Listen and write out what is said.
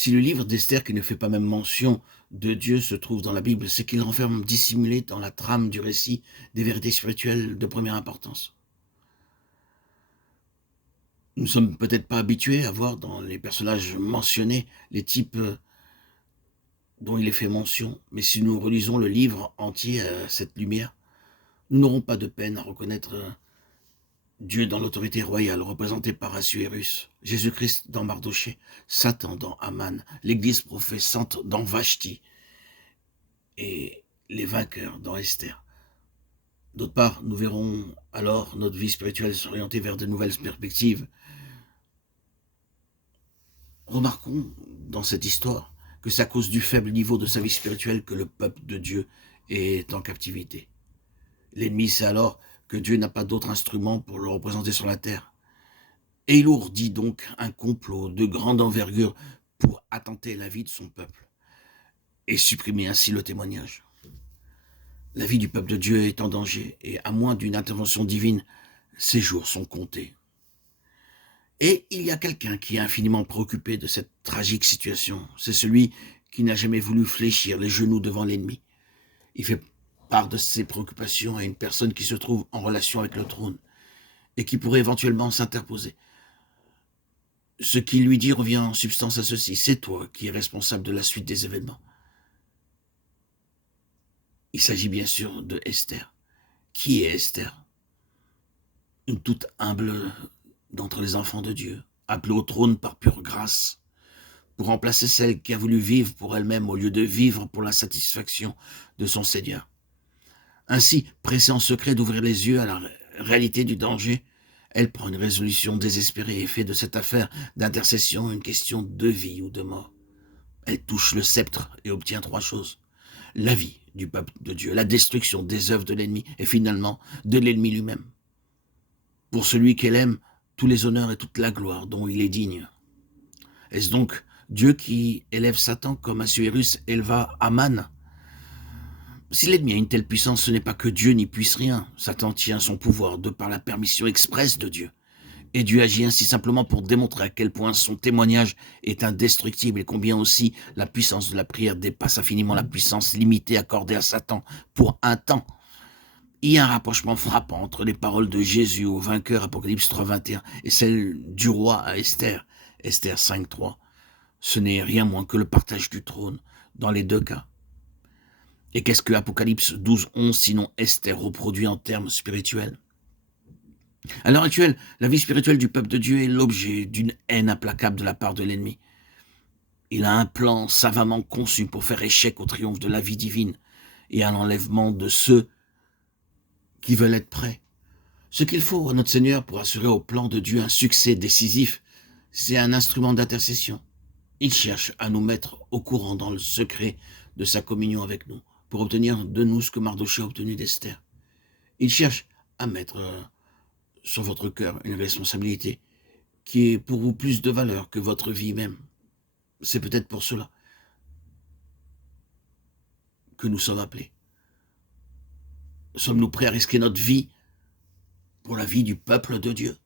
Si le livre d'Esther, qui ne fait pas même mention de Dieu, se trouve dans la Bible, c'est qu'il renferme dissimulé dans la trame du récit des vérités spirituelles de première importance. Nous ne sommes peut-être pas habitués à voir dans les personnages mentionnés les types dont il est fait mention, mais si nous relisons le livre entier à cette lumière, nous n'aurons pas de peine à reconnaître Dieu dans l'autorité royale représentée par Assuérus, Jésus-Christ dans Mardoché, Satan dans Aman, l'Église professante dans Vashti et les vainqueurs dans Esther. D'autre part, nous verrons alors notre vie spirituelle s'orienter vers de nouvelles perspectives. Remarquons dans cette histoire que c'est à cause du faible niveau de sa vie spirituelle que le peuple de Dieu est en captivité. L'ennemi sait alors que Dieu n'a pas d'autre instrument pour le représenter sur la terre. Et il ourdit donc un complot de grande envergure pour attenter la vie de son peuple et supprimer ainsi le témoignage. La vie du peuple de Dieu est en danger et à moins d'une intervention divine, ses jours sont comptés. Et il y a quelqu'un qui est infiniment préoccupé de cette tragique situation. C'est celui qui n'a jamais voulu fléchir les genoux devant l'ennemi. Il fait part de ses préoccupations à une personne qui se trouve en relation avec le trône et qui pourrait éventuellement s'interposer. Ce qu'il lui dit revient en substance à ceci: c'est toi qui es responsable de la suite des événements. Il s'agit bien sûr de Esther. Qui est Esther? Une toute humble d'entre les enfants de Dieu, appelée au trône par pure grâce, pour remplacer celle qui a voulu vivre pour elle-même au lieu de vivre pour la satisfaction de son Seigneur. Ainsi, pressée en secret d'ouvrir les yeux à la réalité du danger, elle prend une résolution désespérée et fait de cette affaire d'intercession une question de vie ou de mort. Elle touche le sceptre et obtient trois choses: la vie du peuple de Dieu, la destruction des œuvres de l'ennemi et finalement de l'ennemi lui-même. Pour celui qu'elle aime, tous les honneurs et toute la gloire dont il est digne. Est-ce donc Dieu qui élève Satan comme Assuérus éleva Aman? Si l'ennemi a une telle puissance, ce n'est pas que Dieu n'y puisse rien. Satan tient son pouvoir de par la permission expresse de Dieu. Et Dieu agit ainsi simplement pour démontrer à quel point son témoignage est indestructible et combien aussi la puissance de la prière dépasse infiniment la puissance limitée accordée à Satan pour un temps. Il y a un rapprochement frappant entre les paroles de Jésus au vainqueur, Apocalypse 3.21, et celles du roi à Esther, Esther 5.3. Ce n'est rien moins que le partage du trône dans les deux cas. Et qu'est-ce que Apocalypse 12.11 sinon Esther reproduit en termes spirituels? À l'heure actuelle, la vie spirituelle du peuple de Dieu est l'objet d'une haine implacable de la part de l'ennemi. Il a un plan savamment conçu pour faire échec au triomphe de la vie divine et à l'enlèvement de ceux qui veulent être prêts. Ce qu'il faut à notre Seigneur pour assurer au plan de Dieu un succès décisif, c'est un instrument d'intercession. Il cherche à nous mettre au courant dans le secret de sa communion avec nous, pour obtenir de nous ce que Mardoché a obtenu d'Esther. Il cherche à mettre sur votre cœur une responsabilité qui est pour vous plus de valeur que votre vie même. C'est peut-être pour cela que nous sommes appelés. Sommes-nous prêts à risquer notre vie pour la vie du peuple de Dieu?